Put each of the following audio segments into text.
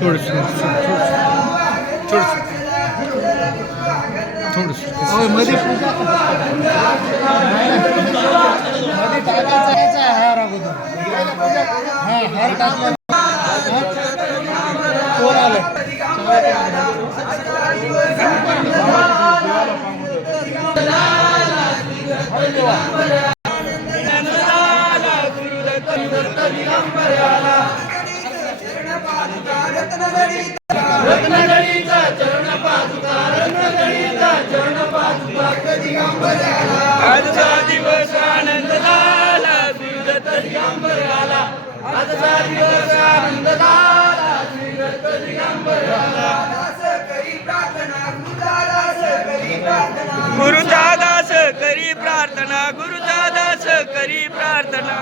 थोडंसं मध्ये टाकायचा हार अगोदर हार टाकला कोण आलं रत्नगणीचा चरण पादुका रत्नगणीचा चरण पादुका आजचा दिवस आनंद झाला श्रीदत्त दिगंबर आला आजचा दिवस आनंद झाला श्रीदत्त दिगंबर आला गुरुचा दास करी प्रार्थना गुरुचा दास करी प्रार्थना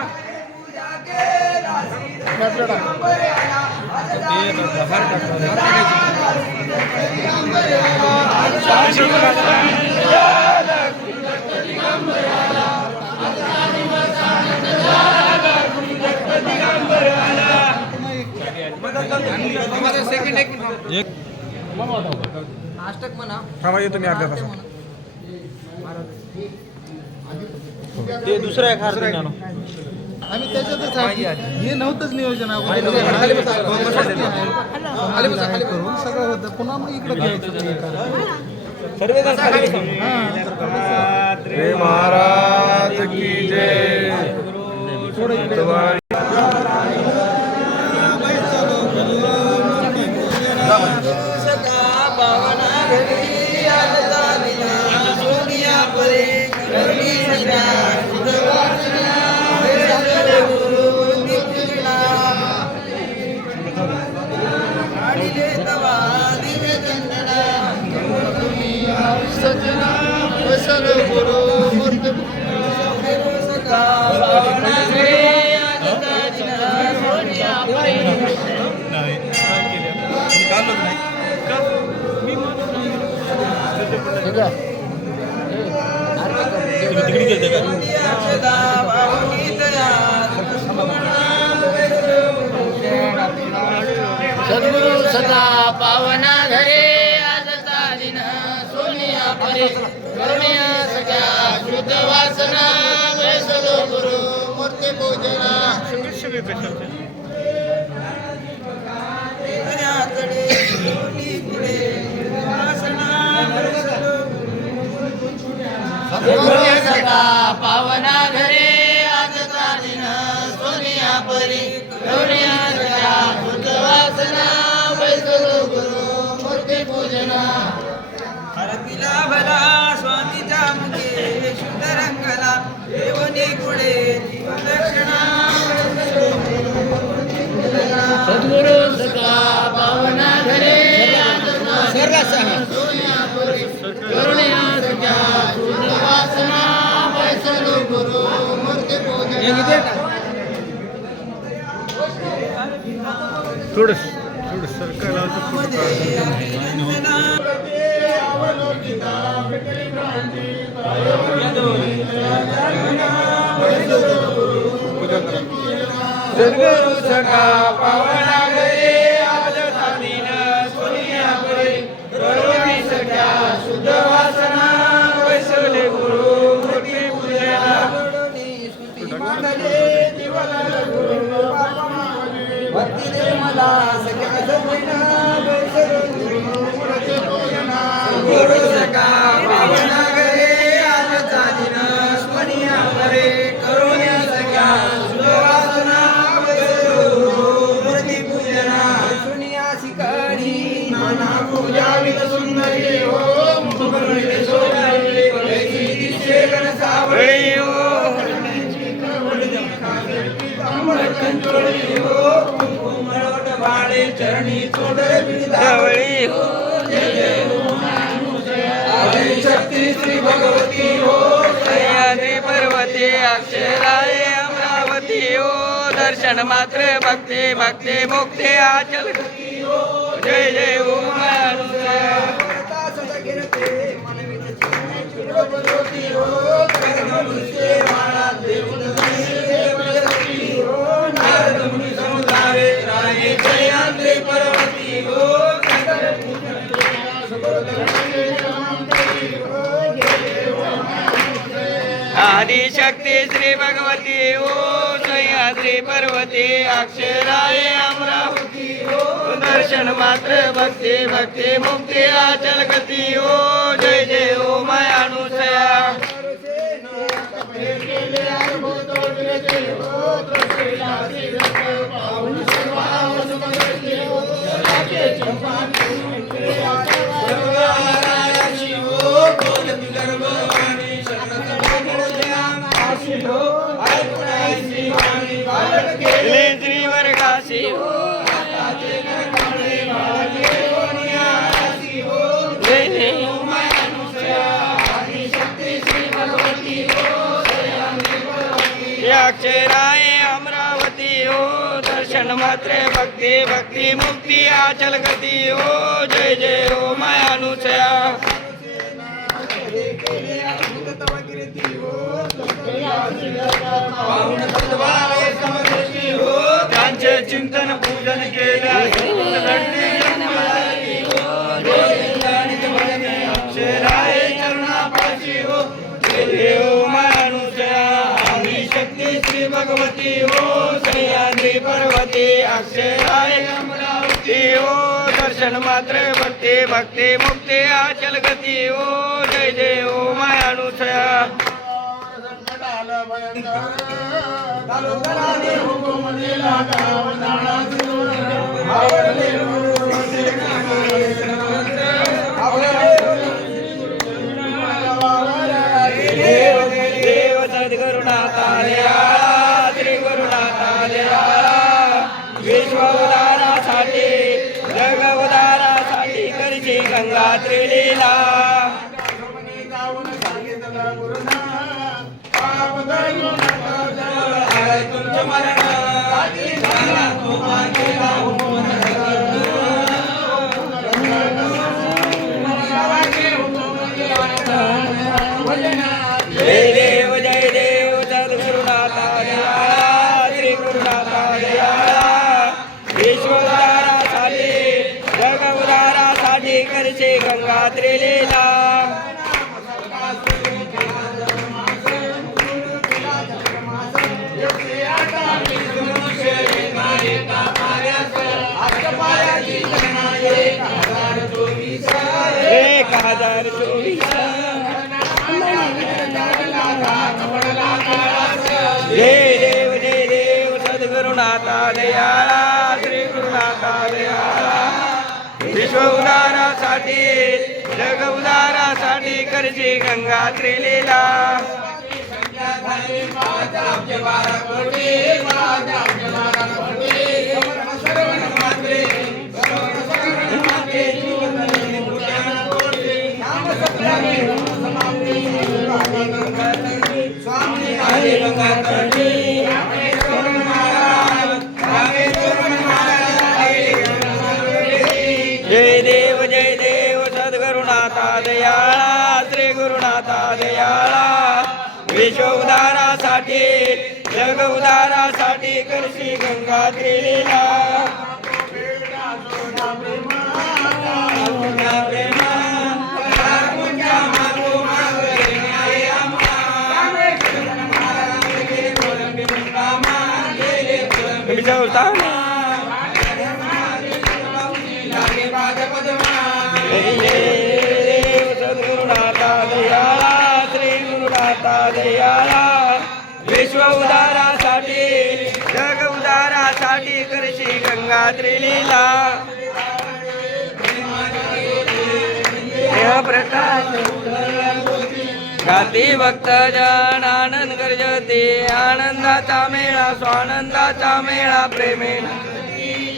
थांबा येतो मी अर्ध्या तास ते दुसरं एक हार आम्ही त्याच्यातच हे नव्हतंच नियोजन करून सगळं होतं पुन्हा मग इकडे महाराज की जय सद्गुरु सदा पावना घरे आजचा दिन सोनिया परे करुणिया सगळ्या शुद्ध वासना वैसलो गुरु मूर्ती पूजना सद्गुरु सदा पावना घरे आजचा दिन सोनिया परी करुणिया सगळ्या शुद्ध वासना वैसलो गुरु मूर्ती पूजना हरतीला भला स्वामीच्या मुखे शुद्ध रंगला देवनी पुढे जीवदक्षिणा सद्गुरु सदा पावना घरे करुणिया सगळ्या शुद्ध वासना वैसलो गुरु मूर्ती पूजना थोडं सरकारला सद्गुरु सखा पावना घरे आजचा दिन सोनिया परे करुणी सगळ्या शुद्ध वासना वैसले गुरु मूर्ती पूजना भक्तीने मला सगळ्या सजविना वैसले गुरु मूर्ती पूजना गुरु सखा पावना घरे आजचा दिन सोनिया परे करुणी सगळ्या शुद्ध वासना पूजावित सुंदरी हो मुखमंडले सोडावे कळशी दिसे गणसावळी हो कंचोळी हो कुंकुमरवट बाळे चरणी चोडरे पितावळी हो जय जय आदि शक्ती श्री भगवती हो सह्याद्री पर्वती अक्षराय अमरावती हो दर्शन मात्र भक्ती भक्ती मुक्ती आचल हो जय जय उमा पर्वती शक्ती श्री भगवती हो सह्याद्री पर्वती अक्षराय अमरावती हो दर्शन मात्र भक्ती भक्ती मुक्ती अचल गती हो जय जय हो मायानुसया श्री वर्गासी हो जय जय हो अक्षराय अमरावती हो दर्शन मात्र भक्ती भक्ती मुक्ती अचल गती हो जय जय हो मायानुसया त्यांचे चिंतन पूजन केले अक्षराय चरणापाशी हो देव मानुषया आम्ही शक्ती श्री भगवती हो सह्याद्री पर्वती अक्षराय अमरावती हो दर्शन मात्र भक्ती भक्ती मुक्ती अचल गती हो जय जय हो मायानुषया देव सद्गुरुनाथालया श्री गुरुनाथालया विश्व उद्धारासाठी जग उद्धारासाठी करची गंगा त्रिलीला जय देव सद्गुरुनाथालया श्री गुरुनाथालया विश्व उद्धारासाठी जग उद्धारासाठी करचे गंगा त्रिलीला एक 1024 जय देव सद्गुरुनाथालया श्री गुरुनाथालया विश्व उद्धारासाठी जग उद्धारासाठी करची गंगा त्रिलीला जय देव सद्गुरुनाथालया श्री गुरुनाथालया विश्व उद्धारासाठी जग उद्धारासाठी करशी गंगा त्रिलीला सद्गुरुनाथालया श्री गुरुनाथालया विश्व उद्धारासाठी जग उद्धारासाठी करशी गंगा त्रिलीला प्रकाश गाती भक्तजन आनंद गर्जते आनंदाचा मेळा स्वानंदाचा मेळा प्रेमेन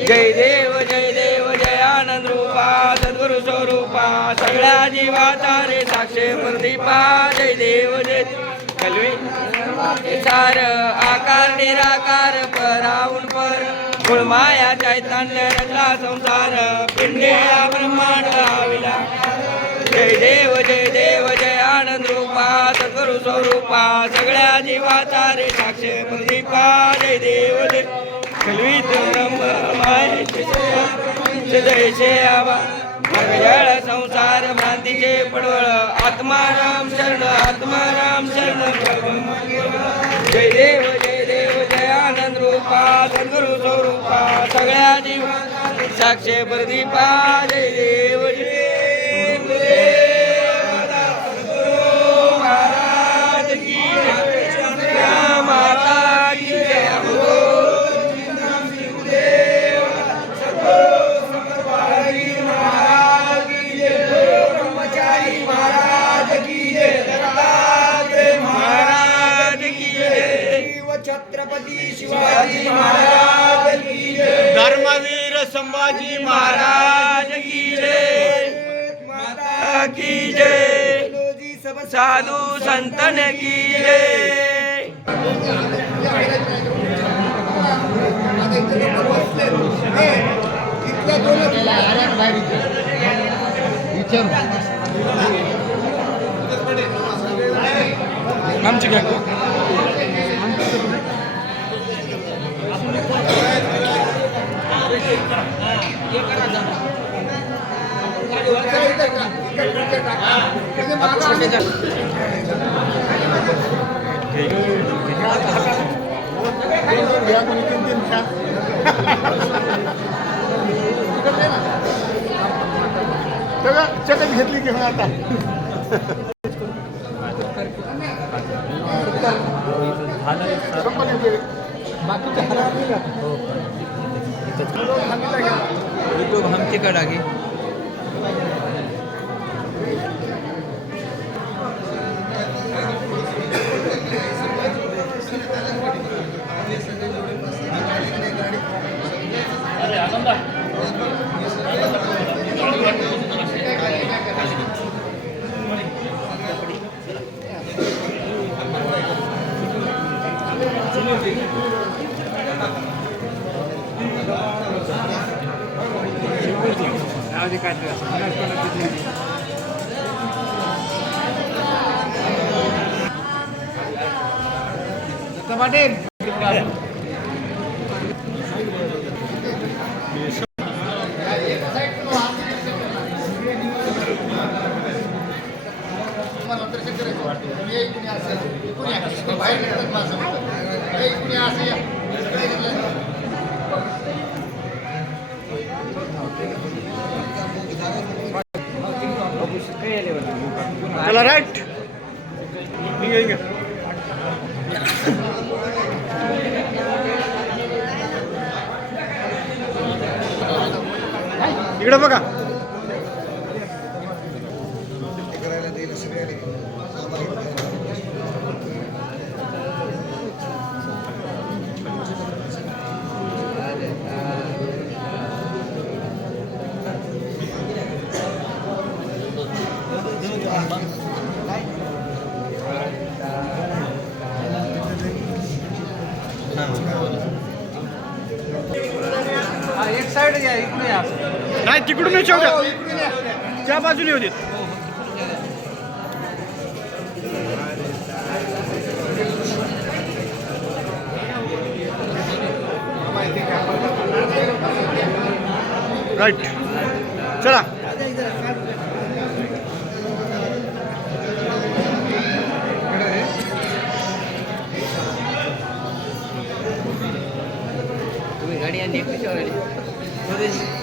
जय देव जय आनंद रूपा सद्गुरु स्वरूपा सगळ्या जीवाचा रे साक्षी प्रदीपा जय देव जय कलवी सार आकार निराकार पराऊन पर गुळमाया चैतन्य रचला संसार पिंडेळा ब्रह्मांड आविला जय देव जय आनंद रूपा सद्गुरु स्वरूपा सगळ्या जीवाचा रे साक्षी प्रदीपा जय देव जय कलवीत ब्रह्म मायेचे जय आबा मार्गजळ संसार भ्रांतीचे पडवळ आत्माराम शरण जय देव जय आनंद रूपा सद्गुरु स्वरूपा सगळ्या जीवांना साक्षी प्रदीपा जय देव सद्गुरु महाराज की जय माता की जय छत्रपती शिवाजी महाराज की जय धर्मवीर संभाजी महाराज की जय माता की जय साधू संतन की जय आमची काय चटक घेतली की आता हमची कडागी चला राईट इकडे बघा एक साइड घ्या इकडे या. नाही तिकडून त्या बाजूने होते राईट चला तुम्ही गाडी आणि कशावर आली